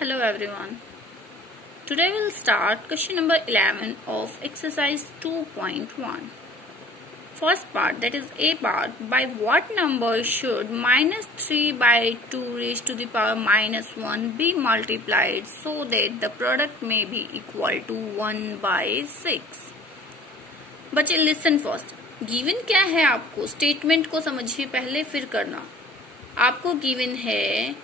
Hello everyone. Today we'll start question number 11 of exercise 2.1. First part, that is A part, by what number should minus 3 by 2 raised to the power minus 1 be multiplied so that the product may be equal to 1 by 6? बच्चे listen first, given क्या है आपको, statement को समझिए पहले फिर करना। आपको गिवन है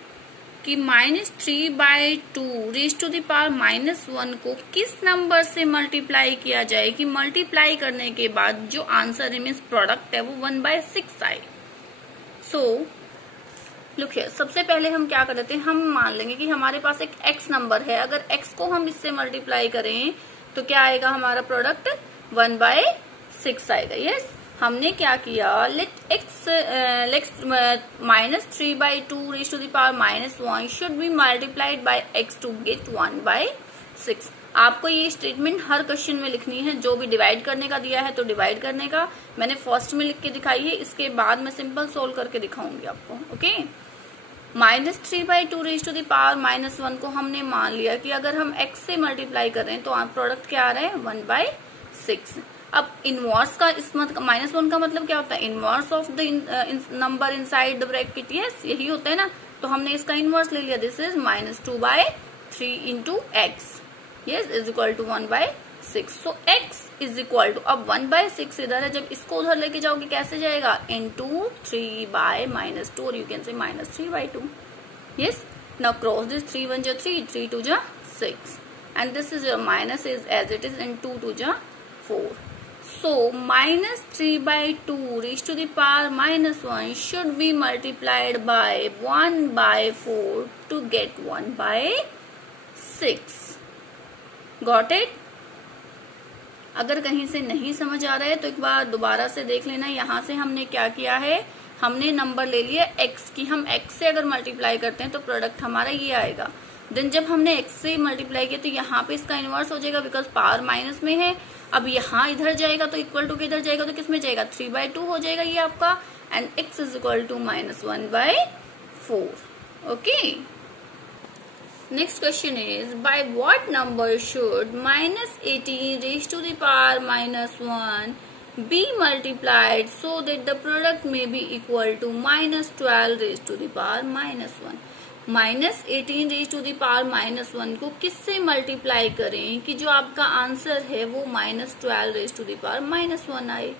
कि minus 3 by 2 raise to the power minus 1 को किस नंबर से मल्टीप्लाई किया जाए कि मल्टीप्लाई करने के बाद जो आंसर है मीन्स प्रोडक्ट है वो 1 बाय 6 आए। सो लुक हियर, सबसे पहले हम क्या कर देते हैं, हम मान लेंगे कि हमारे पास एक x नंबर है। अगर x को हम इससे मल्टीप्लाई करें तो क्या आएगा, हमारा प्रोडक्ट 1 बाय 6 आएगा। यस, हमने क्या किया, let minus 3 by 2 raise to the power minus 1 should be multiplied by x to get 1 by 6। आपको ये स्टेटमेंट हर क्वेश्चन में लिखनी है, जो भी डिवाइड करने का दिया है तो डिवाइड करने का मैंने फर्स्ट में लिख के दिखाई है, इसके बाद मैं सिंपल सोल्व करके दिखाऊंगी आपको। Okay, minus 3 by 2 raise to the power minus 1 को हमने मान लिया कि अगर हम x से मल्टीप्लाई कर रहे हैं तो प्रोडक्ट क्या आ रहा है 1 बाय 6। अब इनवर्स का इस माइनस 1 का मतलब क्या होता है, inverse of the number inside the bracket. Yes, यही होता है ना, तो हमने इसका इनवर्स ले लिया। This is minus 2 by 3 into x, yes, is equal to 1 by 6। So x is equal to, अब 1 बाय 6 इधर है, जब इसको उधर लेके जाओगे कैसे जाएगा, इंटू 3 बाय माइनस 2, और you can say minus 3 by 2। Yes, now cross this, 3 1 जा 3, 3 2 जा 6, and this is your minus is as it is, and 2 2 जा 4. So minus 3 by 2 raised to the power minus 1 should be multiplied by 1 by 4 to get 1 by 6. Got it? अगर कहीं से नहीं समझ आ रहा है तो एक बार दोबारा से देख लेना। यहाँ से हमने क्या किया है, हमने नंबर ले लिया x की, हम x से अगर मल्टीप्लाई करते हैं तो प्रोडक्ट हमारा ये आएगा। देन जब हमने x से मल्टीप्लाई किया तो यहाँ पे इसका इनवर्स हो जाएगा, बिकॉज पावर माइनस में है। अब यहाँ इधर जाएगा तो इक्वल टू के इधर जाएगा तो किस में जाएगा, 3 बाय 2 हो जाएगा ये आपका, and x is equal to minus 1 by 4। Okay, next question is by what number should minus 18 raise to the power minus 1 be multiplied so that the product may be equal to minus 12 raise to the power minus 1। Minus 18 raise to the power minus 1 को किससे multiply करें कि जो आपका answer है वो minus 12 raise to the power minus 1 आए।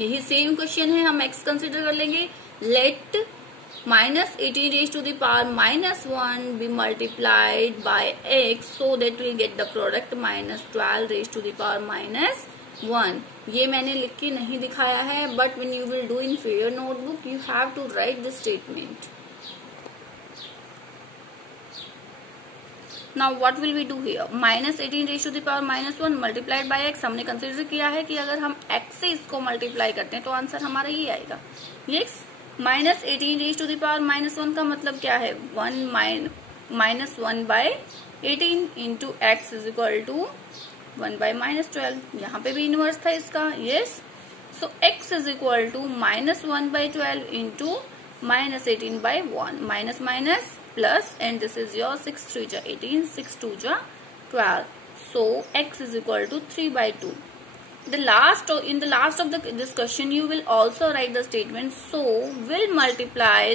यही सेम क्वेश्चन है, हम x कंसिडर कर लेंगे। Let minus 18 raise to the power minus 1 be multiplied by x so that will get the product minus 12 raise to the power minus 1। ये मैंने लिख के नहीं दिखाया है, but when you will do in your notebook you have to write the statement. Now what will we do here? Minus 18 raise to the power minus 1 multiplied by x हमने consider किया है कि अगर हम x से इसको multiply करते हैं तो आंसर हमारा ये आएगा। Yes, minus 18 raise to the power minus 1 का मतलब क्या है, 1 minus 1 by 18 into x is equal to 1 by minus 12। यहाँ पे भी इनवर्स था इसका। Yes, so x is equal to minus 1 by 12 into minus 18 by 1, minus minus plus, and this is your 6 3 ja 18, 6 2 ja 12. So x is equal to 3 by 2. In the last of this question you will also write the statement. So we'll multiply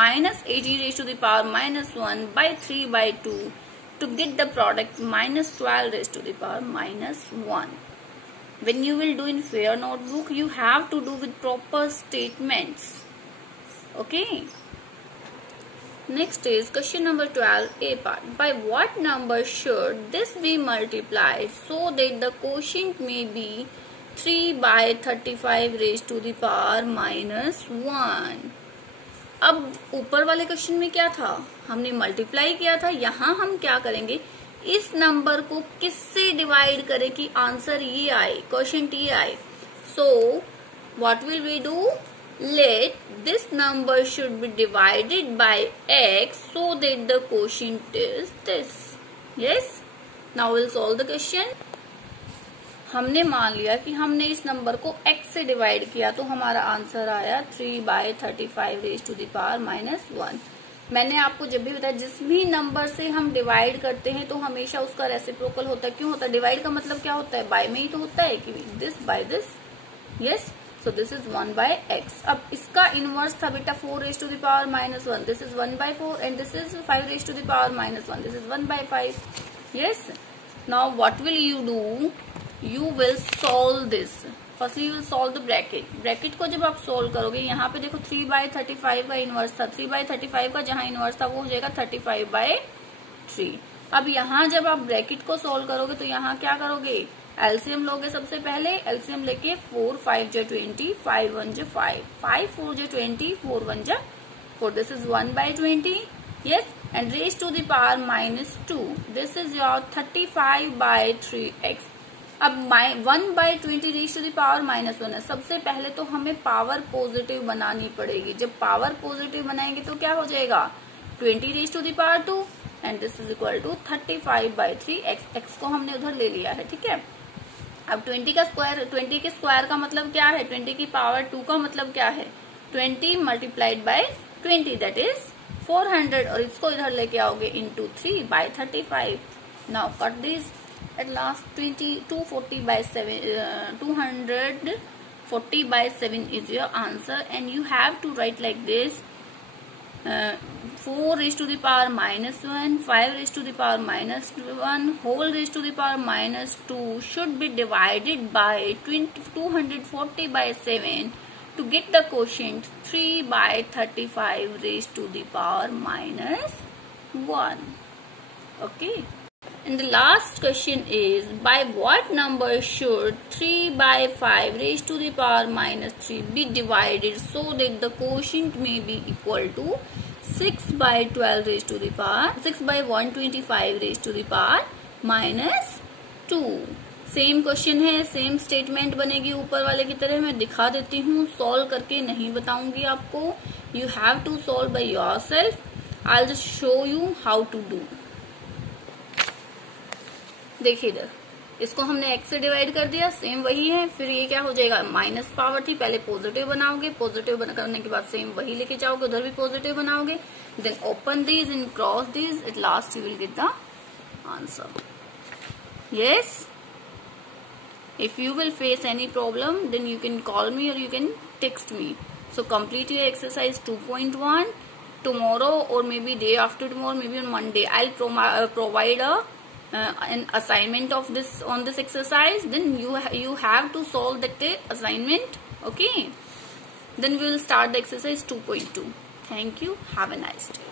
minus 18 raised to the power minus 1 by 3 by 2 to get the product minus 12 raised to the power minus 1. When you will do in your notebook you have to do with proper statements. Okay. Next is question number 12, A part. By what number should this be multiplied so that the quotient may be 3 by 35 raised to the power minus 1? अब ऊपर वाले question में क्या था, हमने multiply किया था। यहाँ हम क्या करेंगे, इस नंबर को किससे डिवाइड करें कि आंसर ये आए, क्वोशिएंट ये आए। So what will we do, let this number should be divided by x so that the quotient is this. Yes, now we'll solve the question. हमने मान लिया कि हमने इस नंबर को x से डिवाइड किया तो हमारा आंसर आया 3 by 35 raise to the power minus 1। मैंने आपको जब भी बताया जिस भी नंबर से हम डिवाइड करते हैं तो हमेशा उसका रेसिप्रोकल होता है। क्यों होता है? डिवाइड का मतलब क्या होता है? बाय में ही तो होता है कि this by this. Yes, so this is 1/x। अब इसका इनवर्स था बेटा 4 raised to the power -1, this is 1/4 and this is 5 raised to the power -1, this is 1/5। Yes, now what will you do? You will solve this. Firstly you will solve the bracket. Bracket को जब आप solve करोगे, यहाँ पे देखो 3/35 का inverse था, 3/35 का जहां इनवर्स था वो हो जाएगा 35/3। अब यहाँ जब आप ब्रैकेट को सोल्व करोगे तो यहाँ क्या करोगे? एलसीएम लोगे सबसे पहले। एलसीएम लेके 4 5 जा 20, 5 1 जा 5, 5 4 जा 20, 4 1 जा 4, this is 1/20। Yes, and raise to the power -2, this is your 35/3x। अब 1/20 रेज टू द पावर -1 है। सबसे पहले तो हमें पावर पॉजिटिव बनानी पड़ेगी। जब पावर पॉजिटिव बनाएंगे तो क्या हो जाएगा? 20 raise to the power 2 and this is equal to 35/3x। x को हमने उधर ले लिया है, ठीक है। अब 20 का स्क्वायर, 20 के स्क्वायर का मतलब क्या है? 20 की पावर 2 का मतलब क्या है? 20 मल्टीप्लाइड बाय 20, दैट इज 400, और इसको इधर लेके आओगे into 3/35। Now cut this. At last 240/7 is your answer, and you have to write like this: 4 raised to the power -1, 5 raised to the power -1, whole raised to the power -2 should be divided by 240/7 to get the quotient 3/35 raised to the power -1. Okay. And the last question is, by what number should 3/5 raised to the power -3 be divided so that the quotient may be equal to 6/12 raised to the power 6/125 raised to the power -2? Same question है, same statement बनेगी ऊपर वाले की तरह। मैं दिखा देती हूँ, सॉल्व करके नहीं बताऊंगी आपको। You have to solve by yourself. I will just show you how to do. देखिए इधर, इसको हमने x से डिवाइड कर दिया, सेम वही है। फिर ये क्या हो जाएगा? माइनस पावर थी, पहले पॉजिटिव बनाओगे, पॉजिटिव करने के बाद सेम वही लेके जाओगे, उधर भी पॉजिटिव बनाओगे, then open these and cross these, at last you will get the answer. Yes, if you will face any problem then you can call me or you can text me. So complete your exercise 2.1 tomorrow, or maybe day after tomorrow, maybe on Monday I'll provide an assignment of this on this exercise. Then you have to solve that assignment. Okay, then we will start the exercise 2.2. Thank you. Have a nice day.